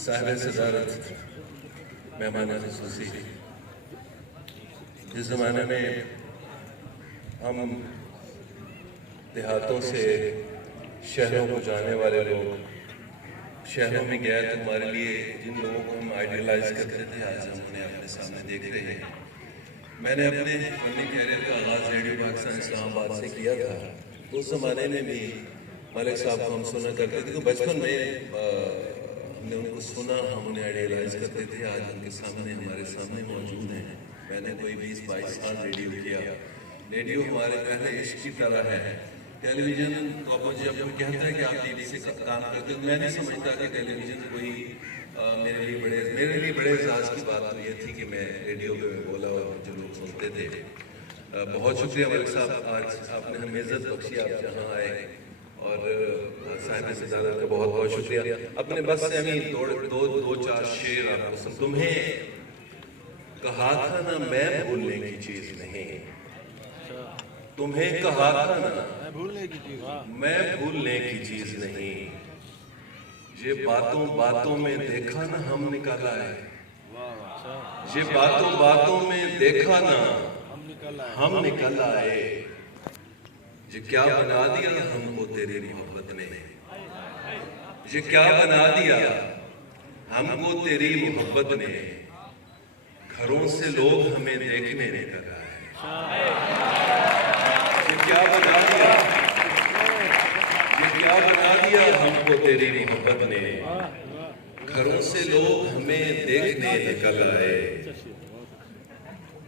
साहिब सदारत मेहमान खुसूसी, जिस ज़माने में हम देहातों से शहरों को जाने वाले लोग शहरों में गए तो हमारे लिए जिन लोगों को हम आइडियलाइज करते थे आज हम उन्हें अपने सामने देख रहे हैं। मैंने अपने फनी कैरियर का आगाज़ रेडियो पाकिस्तान इस्लामाबाद से किया था। उस ज़माने में भी मलिक साहब को हम सुना करते थे, तो बचपन में हमने उनको सुना, हम उन्हें आइडियलाइज करते थे। आज उनके सामने हमारे सामने मौजूद हैं। मैंने कोई 20-22 साल रेडियो किया। रेडियो हमारे पहले इश्क की तरह है। टेलीविज़न को जब कोई कहता है कि आप टीवी से काम करते हो, मैं नहीं समझता कि टेलीविज़न कोई मेरे लिए बड़े एजाज़ की बात तो ये थी कि मैं रेडियो पे बोला और जो लोग सुनते थे। बहुत शुक्रिया मलिक साहब, आज आपने हमें इज़्ज़त बख्शी, आप जहाँ आए, और साहिब सदारत का बहुत बहुत शुक्रिया। अपने बस से हमें दो चार शेर आपको सुन। तुम्हें कहा था ना मैं भूलने की चीज़ नहीं, तुम्हें कहा था ना मैं भूलने की चीज नहीं, ये बातों बातों में देखा ना हम निकल आए, ये बातों बातों में देखा ना हम निकल आए, ये क्या बना दिया हमको तेरी मोहब्बत ने, ये क्या बना दिया हमको तेरी मोहब्बत ने, घरों से लोग हमें देखने निकल आए, क्या बना दिया, ये क्या बना दिया हमको तेरी मोहब्बत ने, घरों से लोग हमें देखने निकल आए।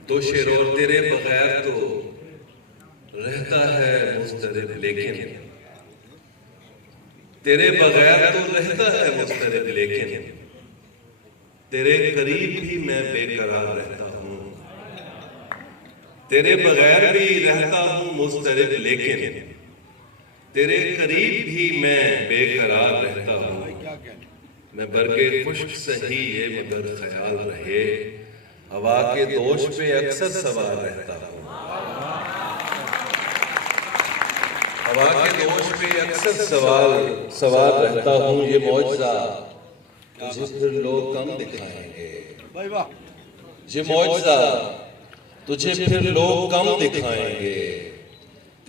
तो शेर और तेरे बगैर तो रहता है मुस्तरिब, लेकिन तेरे बगैर तो रहता है मुस्तरिब, लेकिन तेरे करीब भी मैं बेकरार रहता हूँ, तेरे बगैर भी रहता हूँ मुस्तरिब, लेकिन तेरे करीब भी मैं बेकरार रहता हूँ। मैं बरके खुश्क सही ये मगर ख्याल रहे, हवा के दोष पे अक्सर सवार रहता हूँ, हवा के दोष पे अक्सर सवार रहता हूँ। ये मौजज़ा तुझे फिर लोग कम दिखाएंगे, ये मौजज़ा तुझे फिर लोग कम दिखाएंगे,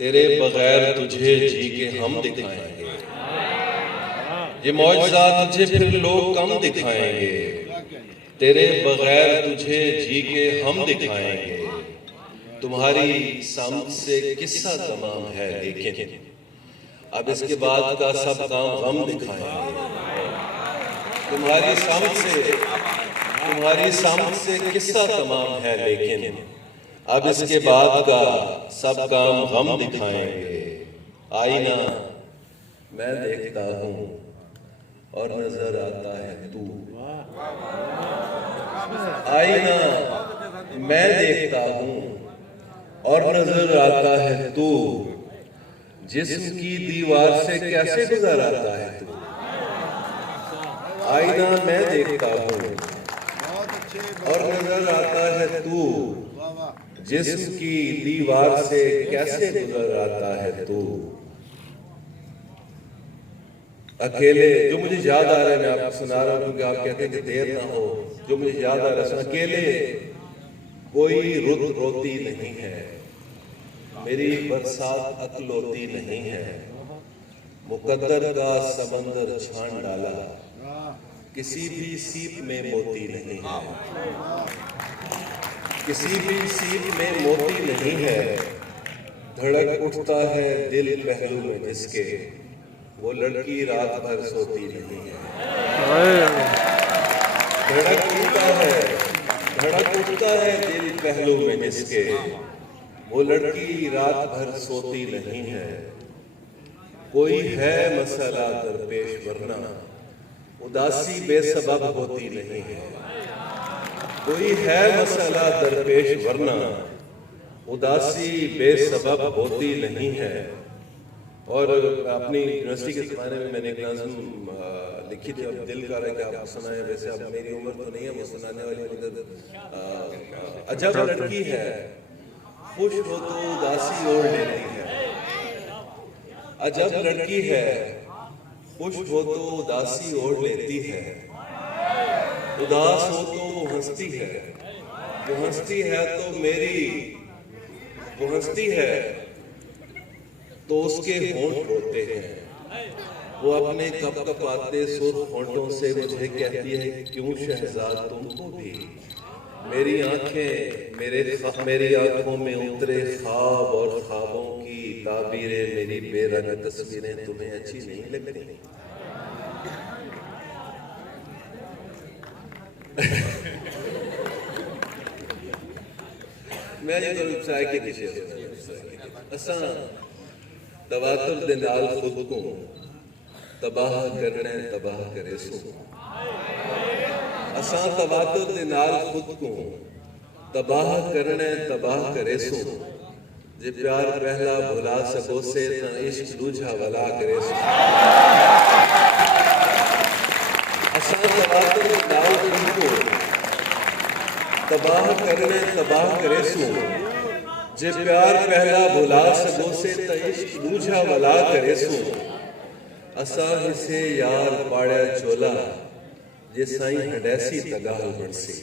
तेरे बगैर तुझे जी के हम दिखाएंगे, ये मौजज़ा तुझे फिर लोग कम दिखाएंगे, तेरे बगैर तुझे जी के हम दिखाएंगे। तुम्हारी सामत से किस्सा तमाम है, लेकिन अब इसके बाद का सब काम गम दिखाएंगे। तुम्हारी सामत से किस्सा तमाम है, लेकिन अब इसके बाद का सब काम गम दिखाएंगे। आईना मैं देखता हूँ और नजर आता है तू, आईना मैं देखता हूँ और नजर आता है तू, जिस्म की दीवार से कैसे गुजर आता है तू। आईना मैं देखता हूँ और नजर आता है तू, जिस्म की दीवार से कैसे गुजर आता है तू। अकेले जो मुझे याद आ रहा है, मैं आपको सुना रहा हूँ क्योंकि आप कहते हैं कि देर ना हो। जो मुझे याद आ रहा है, अकेले कोई रुत रोती नहीं है, मेरी बरसात अकलौती नहीं है, मुकद्दर का समंदर छान डाला, किसी भी सीप में मोती नहीं है, किसी भी सीप में मोती नहीं है। धड़क उठता है दिल पहलू में जिसके, वो लड़की रात भर सोती नहीं है। धड़क उठता है दिल पहलू में जिसके, वो लड़की रात भर सोती नहीं है। कोई है मसला दरपेश वरना उदासी बेसबब होती नहीं है, कोई है मसला दरपेश वरना उदासी बेसबब होती नहीं है। और अपनी यूनिवर्सिटी के ज़माने में मैंने एक नज़्म लिखी थी, अब दिल कर रहा है कि आपको सुनाए। वैसे अब मेरी उम्र तो नहीं है वो सुनाने वाली, मगर अजब लड़की है, खुश हो तो उदासी ओढ़ लेती है, अजब लड़की है, खुश हो तो उदासी ओढ़ लेती है, उदास हो तो वो हंसती है, वो हंसती है तो वो हंसती है तो उसके होंठ रोते हैं। वो अपने कपकपाते सुर्ख होंठों से मुझे कहती है, क्यों शहजाद तुमको भी मेरी आंखों में उतरे ख्वाब और ख्वाबों की ताबीरें, मेरी बेरंग तस्वीरें तुम्हें अच्छी नहीं लगती? मैं ये तो चाय के पीछे असा तवातुर दे नाल खुद को तबाह करना तबाह करे सो। असा तवातुर दे नाल खुद को तबाह करना तबाह करे सो। जे प्यार पहला भुला सको से ना इश्क दूजा वला करे सो। असा तवातुर दे नाल खुद को तबाह करने तबाह करे सो। जे प्यार पहला भुला सको से त इश्क दूजा वला करे सो। असा हिसे यार पाड़िया चोला जे साईं हडैसी तगाल बनसी।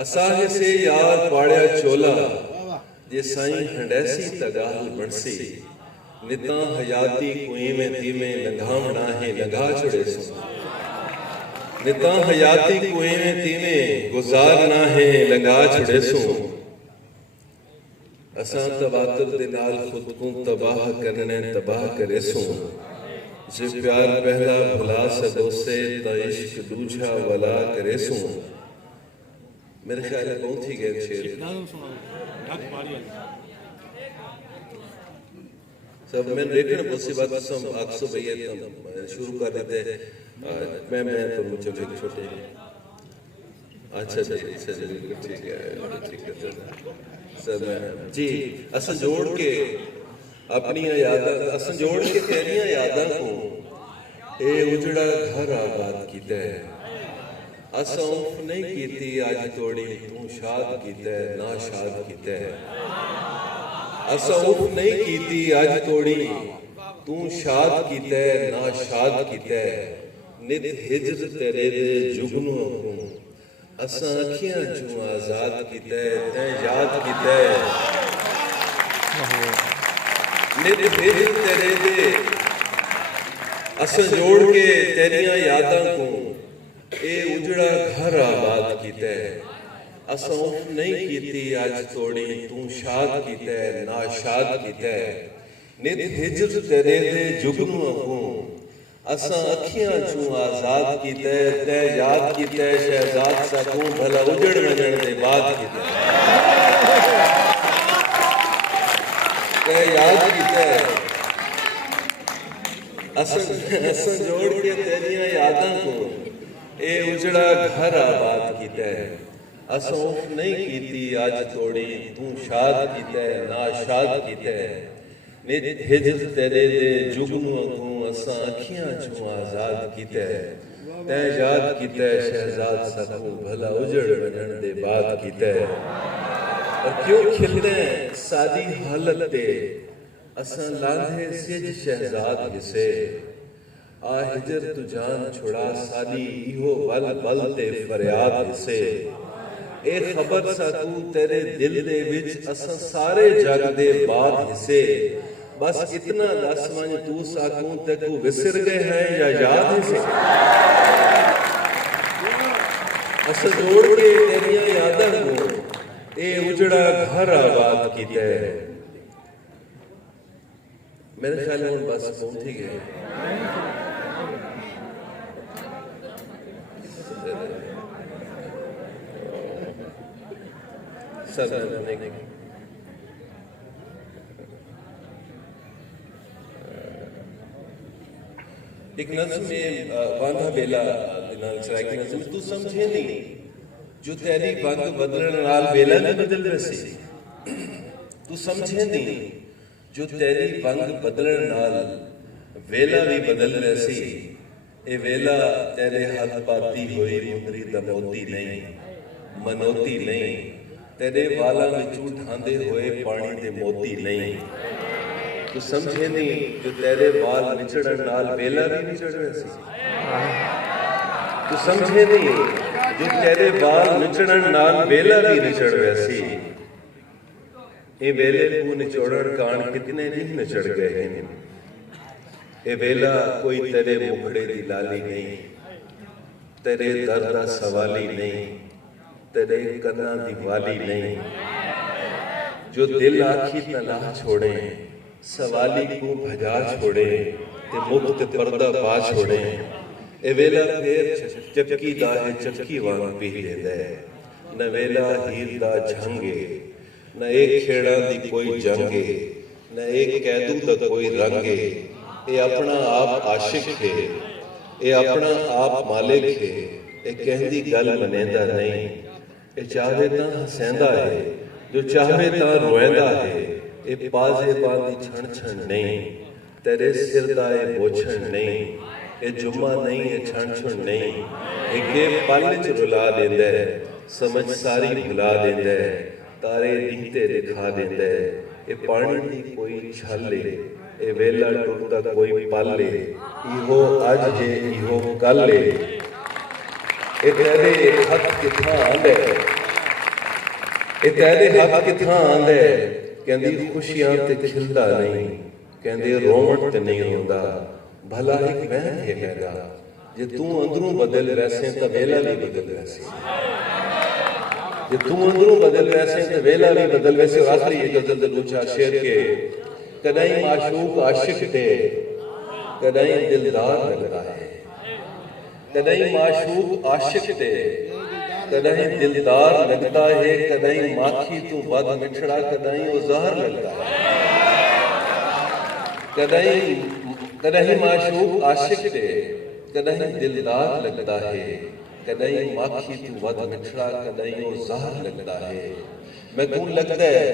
असा हिसे यार पाड़िया चोला जे साईं हडैसी तगाल बनसी। निता हयाती कुएं में धीमे लंघावना है लंघा छुड़े सो। निता हयाती कुएं में तीने गुजारना है लंघा छुड़े सो। असा तवातुर दे नाल खुद को तबाह करने तबाह करे सो। जे प्यार पहला भुला सको से त इश्क दूजा वला करे सो। मेरे ख्याल में बहुत ही गहन शेर सब मैं देखने मुसीबत सब आखसो भैया शुरू कर देते मैं तो चलो एक छोटे अच्छा जी ठीक है सर जी अस जोड़ के अपनी यादां अस जोड़ के तेरियां यादां को ए उजड़ा घर आबाद कीता है। अस औफ नहीं कीती अज तोड़ी तू शाद कीता है ना शाद कीता है। अस औफ नहीं कीती अज तोड़ी तू शाद कीता है ना शाद कीता है। नित हिजर तेरे दे जुगनू असा अखियां चू आजाद कीता है तैं याद कीता है। नित हिजर तेरे दे असा जोड़ के तेरियां यादां को ए उजड़ा घर आबाद कीता है। असा उफ नहीं कीती अज तोड़ी तू शाद कीता है ना शाद कीता है। नित हिजर तेरे दे जुगनू असा अखियां चू आजाद कीता है तै याद कीता है शहजाद सा तू भला उजड़ वजण दे बाद कीता तै याद कीता है। असा जोड़ के तेरियां यादां को ए उजड़ा घर आबाद कीता है। असा उफ नहीं कीती अज तोड़ी तू शाद कीता है ना शाद कीता है। नित हिजर तेरे दे जुगनू असा अखियां चू आजाद कीता है तै याद कीता है शहजाद सा तू भला उजड़ वजण दे बाद कीता है। और क्यों खिलदे सादी हालत ते असा लांधे सिज शहजाद हिसे। आ हिजर तू जान छुड़ा सादी इहो वल बल ते फरियाद हिसे। ए खबर सा तू तेरे दिल दे विच असा सारे जग दे बाद हिसे। बस इतना दस वंज तू साकू ते तू विसर गए हैं या याद हिसे। असा जोड़ के तेरियां यादां को ए उजड़ा घर आबाद कीता है। मेरे ख्याल में बस पहुंच ही गए। एक नज़्म में बांधा बेला की नज़्म तू समझे नहीं जो तेरी वंग बदलण नाल बेला नहीं बदल वैसे। तू समझे नहीं जो तेरी वंग बदलण नाल वेला भी बदल वैसी। ए वेला तेरे हाथ पाती हुई मुंदरी दमोती नहीं मनोती नहीं। तेरे वाला विचू ढांदे हुए पानी दे मोती नहीं। तू समझे नहीं जो तेरे बाल निचड़न नाल वेला भी नहीं चढ़ सी। तू समझे नहीं जो तेरे बाल निचड़न नाल वेला भी नहीं चढ़ सी। ये वेले को निचोड़न कान कितने नहीं निचड़ गए हैं। ये वेला कोई तेरे मुखड़े दी लाली नहीं, तेरे दर दा सवाली नहीं, तेरे कन्ना दी वाली नहीं। जो दिल आखी तला छोड़े, सवाली को भजा छोड़े, ते मुक्त पर्दा पा छोड़े। ए वेला फिर चक्की दा है चक्की वांग पी लेंदा है। न वेला हीर दा झंगे, न एक खेड़ा दी कोई जंगे, न एक कैदू दा कोई रंगे। ये अपना आप आशिक है, ये अपना आप मालिक है। ये कहंदी गल मनेंदा नहीं, ये चाहे तां हसैंदा है, जो चाहे तां रोएंदा है। ये पाजे बांदी छण छण नहीं, तेरे सिर दा ये बोछण नहीं। ये जुम्मा नहीं, ये छण छण नहीं। ये के पल च रुला देंदा है, समझ सारी भुला देंदा है। तारे दीते दिखा देंदा है। ये पानी दी कोई छल है, ये वेला टुरदा कोई पल है। इहो अज जे इहो कल है। ये तेरे हक किथां आंदे, ये तेरे हक किथां आंदे। कहंदी खुशियां ते खिलदा नहीं, कहंदे रोवण ते नहीं रोंदा। भला एक वहम है मेरा, जे तू अंदरों बदल वैसे तां वेला भी बदल वैसे। जे तू अंदरों बदल वैसे तां वेला भी बदल वैसे। और आखिरी ये गजल दे दो चार शेर के, कदई माशूक आशिक ते कदई दिलदार लगता है। कदई माशूक आशिक ते कदई दिलदार लगता है। कदई माखी तू बद मिठड़ा कदई वो जहर लगता है। कदई माशूक आशिक ते कदई दिलदार लगता है। कदई माखी तू बद मिठड़ा कदई वो जहर लगता है। मैं कौन लगता है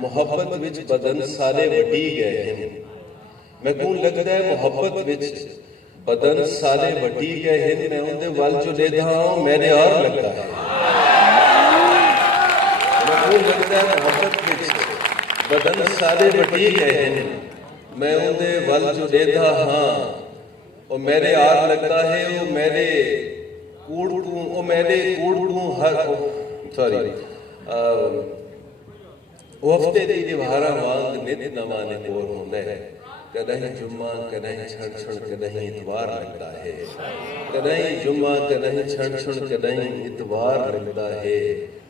मुहब्बत विच बदन सारे वटी गए हैं। मैं कौन लगता है मुहब्बत विच बदन सारे वटी गए हैं। मैं उनके वल जो लेदा हां मेरे और लगता है। मैं कौन लगता है मुहब्बत विच बदन सारे वटी गए हैं। मैं उनके वल जो लेदा हां वो मेरे और लगता है। वो मेरे कूड़ तू हर सॉरी हफ्ते दी दिवारा वांग नित नवा निकोर होंदा है। कदहीं जुम्मा कदहीं छण छण कदहीं इतवार लगता है। कदहीं जुम्मा कदहीं छण छण कदहीं इतवार लगता है।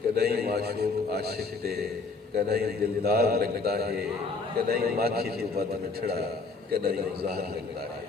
कदहीं माशूक आशिक ते कदहीं दिलदार लगता है। कदहीं माखी तू बद मिठड़ा कदहीं ज़हर लगता है।